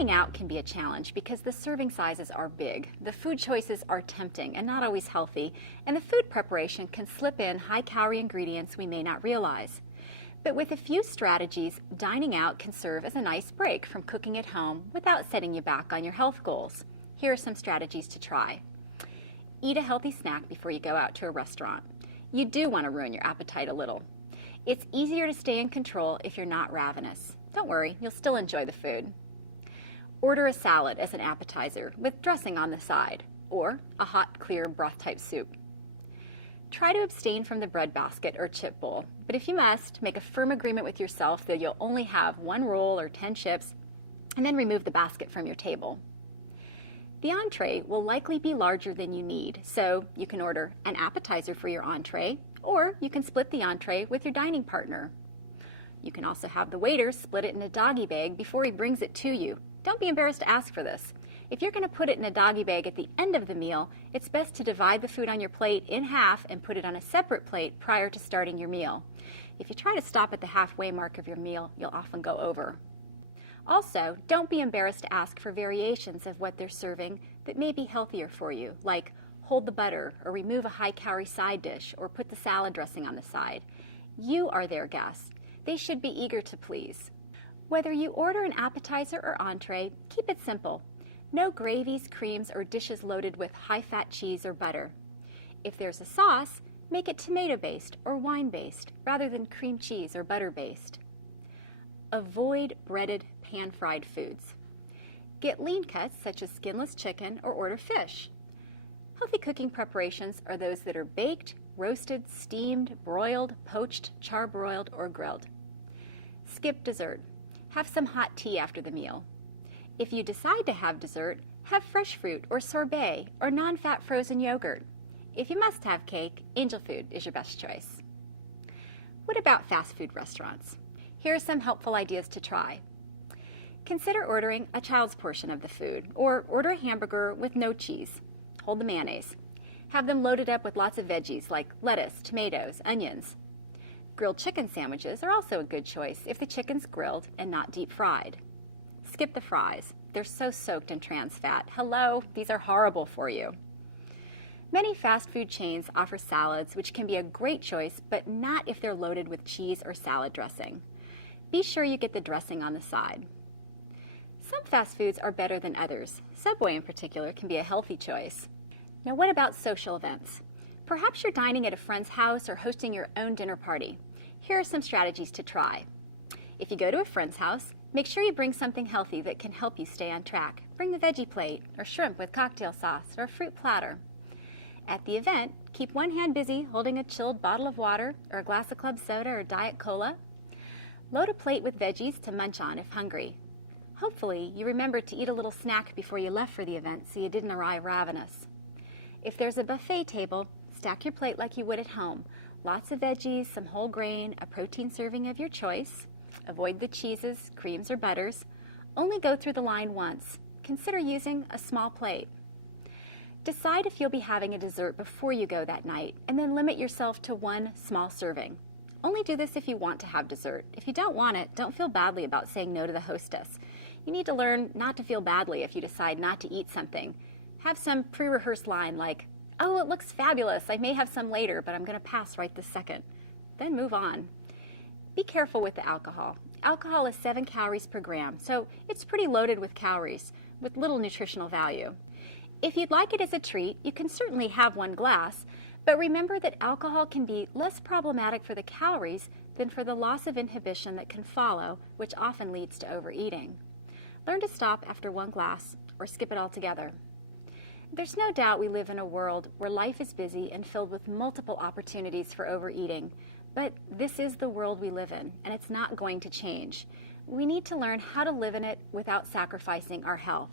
Dining out can be a challenge because the serving sizes are big, the food choices are tempting and not always healthy, and the food preparation can slip in high-calorie ingredients we may not realize. But with a few strategies, dining out can serve as a nice break from cooking at home without setting you back on your health goals. Here are some strategies to try. Eat a healthy snack before you go out to a restaurant. You do want to ruin your appetite a little. It's easier to stay in control if you're not ravenous. Don't worry, you'll still enjoy the food. Order a salad as an appetizer with dressing on the side, or a hot, clear broth-type soup. Try to abstain from the breadbasket or chip bowl, but if you must, make a firm agreement with yourself that you'll only have one roll or 10 chips, and then remove the basket from your table. The entree will likely be larger than you need, so you can order an appetizer for your entree, or you can split the entree with your dining partner. You can also have the waiter split it in a doggy bag before he brings it to you. Don't be embarrassed to ask for this. If you're going to put it in a doggy bag at the end of the meal, it's best to divide the food on your plate in half and put it on a separate plate prior to starting your meal. If you try to stop at the halfway mark of your meal, you'll often go over. Also, don't be embarrassed to ask for variations of what they're serving that may be healthier for you, like hold the butter or remove a high-calorie side dish or put the salad dressing on the side. You are their guest. They should be eager to please. Whether you order an appetizer or entree, keep it simple. No gravies, creams, or dishes loaded with high-fat cheese or butter. If there's a sauce, make it tomato-based or wine-based rather than cream cheese or butter-based. Avoid breaded, pan-fried foods. Get lean cuts such as skinless chicken or order fish. Healthy cooking preparations are those that are baked, roasted, steamed, broiled, poached, charbroiled, or grilled. Skip dessert. Have some hot tea after the meal. If you decide to have dessert, have fresh fruit or sorbet or non-fat frozen yogurt. If you must have cake, angel food is your best choice. What about fast food restaurants? Here are some helpful ideas to try. Consider ordering a child's portion of the food, or order a hamburger with no cheese. Hold the mayonnaise. Have them loaded up with lots of veggies like lettuce, tomatoes, onions. Grilled chicken sandwiches are also a good choice if the chicken's grilled and not deep fried. Skip the fries. They're so soaked in trans fat. Hello, these are horrible for you. Many fast food chains offer salads, which can be a great choice, but not if they're loaded with cheese or salad dressing. Be sure you get the dressing on the side. Some fast foods are better than others. Subway in particular can be a healthy choice. Now what about social events? Perhaps you're dining at a friend's house or hosting your own dinner party. Here are some strategies to try. If you go to a friend's house, make sure you bring something healthy that can help you stay on track. Bring the veggie plate, or shrimp with cocktail sauce, or a fruit platter. At the event, keep one hand busy holding a chilled bottle of water, or a glass of club soda or Diet Cola. Load a plate with veggies to munch on if hungry. Hopefully, you remembered to eat a little snack before you left for the event so you didn't arrive ravenous. If there's a buffet table, stack your plate like you would at home. Lots of veggies, some whole grain, a protein serving of your choice. Avoid the cheeses, creams, or butters. Only go through the line once. Consider using a small plate. Decide if you'll be having a dessert before you go that night, and then limit yourself to one small serving. Only do this if you want to have dessert. If you don't want it, don't feel badly about saying no to the hostess. You need to learn not to feel badly if you decide not to eat something. Have some pre-rehearsed line like, "Oh, it looks fabulous. I may have some later, but I'm going to pass right this second." Then move on. Be careful with the alcohol. Alcohol is 7 calories per gram, so it's pretty loaded with calories, with little nutritional value. If you'd like it as a treat, you can certainly have one glass, but remember that alcohol can be less problematic for the calories than for the loss of inhibition that can follow, which often leads to overeating. Learn to stop after one glass or skip it altogether. There's no doubt we live in a world where life is busy and filled with multiple opportunities for overeating, but this is the world we live in, and it's not going to change. We need to learn how to live in it without sacrificing our health.